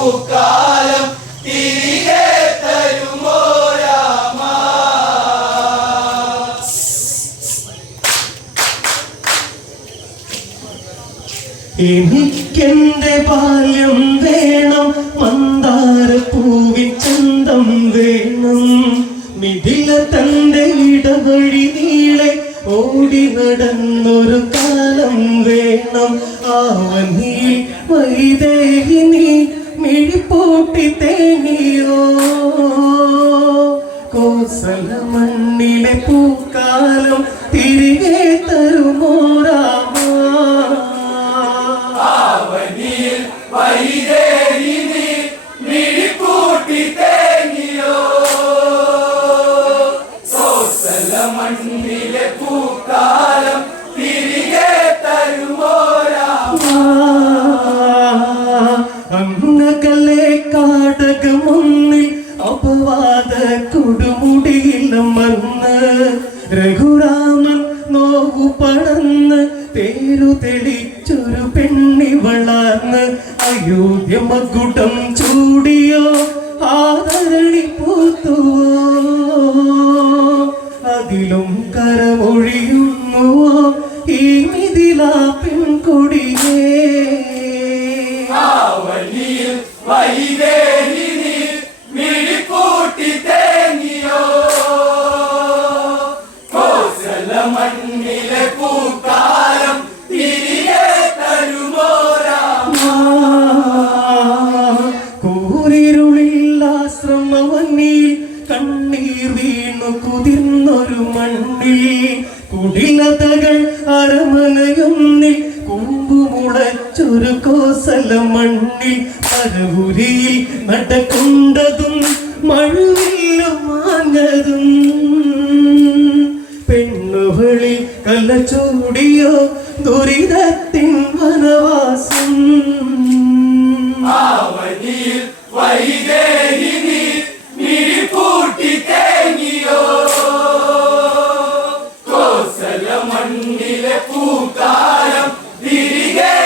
പൂക്കാലം തിരികെ എനിക്കെന്റെ ബാല്യം വേണം മന്ദാരപ്പൂവിൻ ചന്തം വേണം മിഥില തന്റെ ഇടവഴി നീളെ ഓടി നടന്നൊരു കാലം വേണം ആവനീ വൈദേ തേനിയോ കോസല മണ്ണിലെ പൂക്കാലം തിരികെ തരുമോ രാമ മണ്ണിലെ വന്ന് രഘുരാമൻ നോവു പടന്ന് തേരു തെളിച്ചൊരു പെണ്ണി വളർന്ന് അയോധ്യ മകുടം ചൂടിയോ ആദരണി അതിലും കരമൊഴിയുന്നുവോ ഈ മിഥിലാ പെൺകൊടിയേ വലിയ കണ്ണീർ വീണു കുതിർന്നൊരു മണ്ണിൽ കുടിലതകൾ അരമനയൊന്നിൽ കൂമ്പുമുളച്ചൊരു കോസല മണ്ണിൽ പരപുരിയിൽ നടക്കൊണ്ടതും മണ്ണിലും മാഞ്ഞതും പൂക്കാലം തിരികെ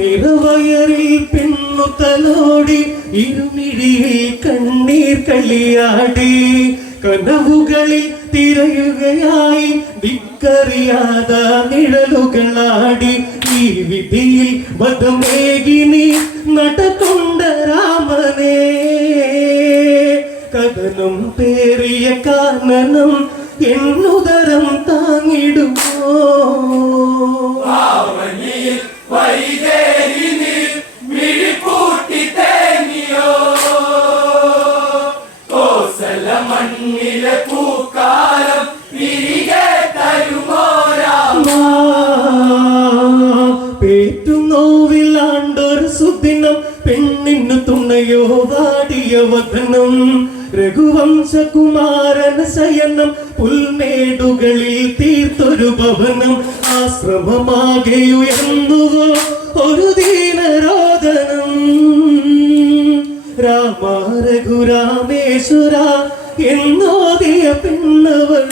നിറവയറിൽ പെണ്ണു തലോടി ഇരുമിഴിയിൽ കണ്ണീർ കളിയാടി കനവുകളിൽ തിരയുകയായി ദിക്കറിയാത നിഴലുകളാടി ഈ വിധിയിൽ ബദമേകി നീ എണ്ണുതരം താങ്ങിടുവോ മണ്ണിലെ പൂക്കാലം തിരികെ തരുമോരാമാ പേറ്റുനോവിലാണ്ടൊരു സുദിനം പെണ്ണിന് തുണയോ വാടിയ വതനം രഘുവംശകുമാരന ശയനം പുൽമേടുകളിൽ തീർത്തൊരു ഭവനം ആശ്രമമാകെയുയർന്നുവോ ഒരു ദീനരോദനം രാമ രഘുരാമേശ്വര എന്നോദിയ പിന്നവൻ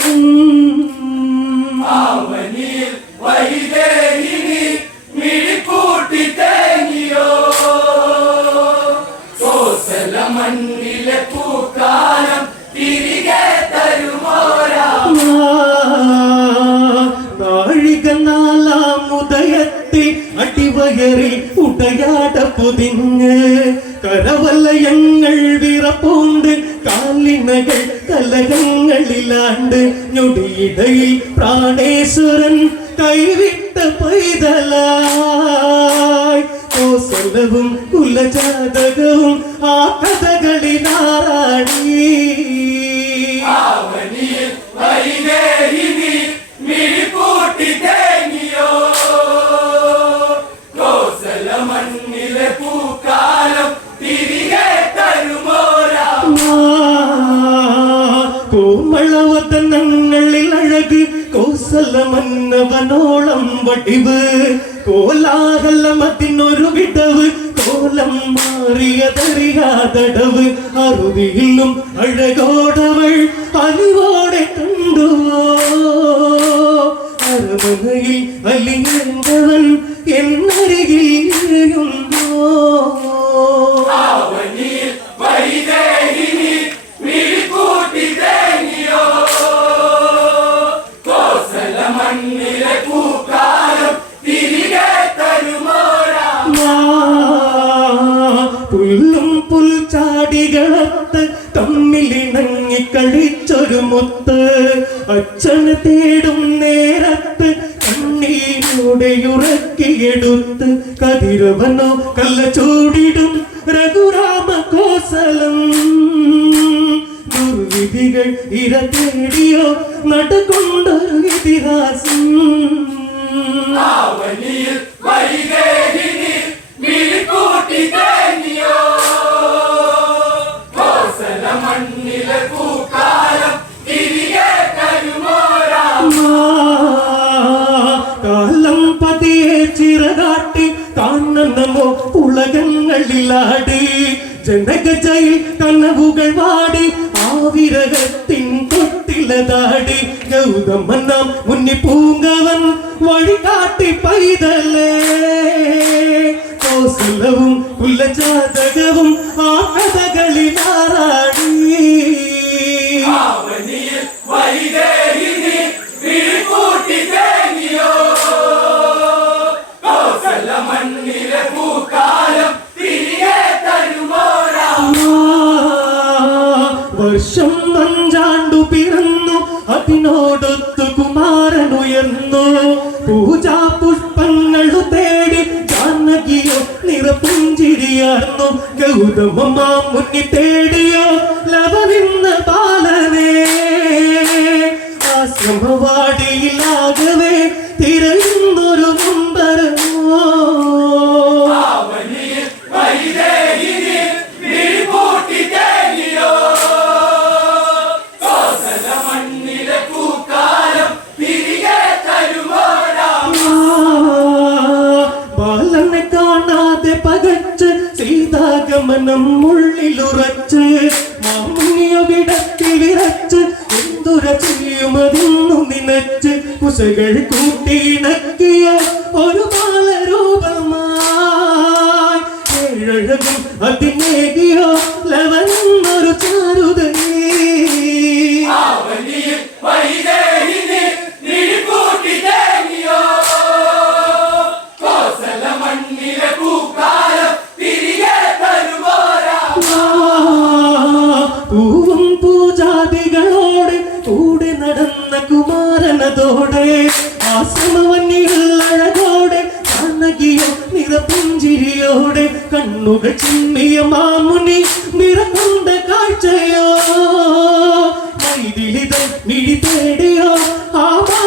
കടമകറി ഉടയാട പുതിഞ്ഞ് കരവലയങ്ങൾ വിറപ്പൂണ്ട് കാലിനകൾ കലകങ്ങളിലാണ്ട് ഞൊടിയിടയിൽ പ്രാണേശ്വരൻ കൈവിട്ട പൈതല കോസലവും കുലജാതകവും ആ കഥകളിലാറാടി ആവനിയിൽ വൈദേഹിനി മിഴിപ്പൂട്ടി കോമളവതനങ്ങളിൽ അഴക് കോസലമന്നവനോളം വടിവ് കോലാഹലമതിനൊരു വിടവ് കോലം മാറിയതറിയാതടവ് അറുതിയിലും അഴകോടവൾ അറിവോടെ കണ്ടു മൂടിയിടും ஜனக ஜனகஜையில் தன்ன வாடி ஆவிரகத்தின் தொட்டிலதாடி கௌதமன் நாம் முன்னி பூங்கவன் வழிகாட்டி பைதலே கோசலவும் உள்ள ஜாதகவும் ஆனதகளில் ஆராடி வைதே നടന്നു ഗൗതമമ്മ മുന്നി തേടിയോ ലവനിന്ന പാലനേ ആശ്രമവാടിയിലാകവേ തിരയുന്നു ശമനം ഉള്ളിലുറച്ച് മാമിയ വിടത്തി വിറച്ച് എന്തുര ചെയ്യുമതെന്നു നിനച്ച് കുസകൾ കൂട്ടിയിണക്കിയ ഒരു ബാലരൂപമായി ഏഴഴകും അതിനേകിയോ ലവന പുക ചിമ്മിയ മാമുനി നിറകുണ്ട കാഴ്ചയോ വൈതിലിതൻ മിഴി തേടിയോ ആവാ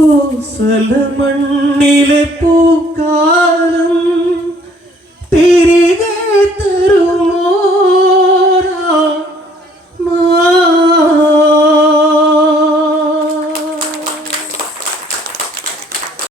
കോസലമണ്ണിലെ പൂക്കാലം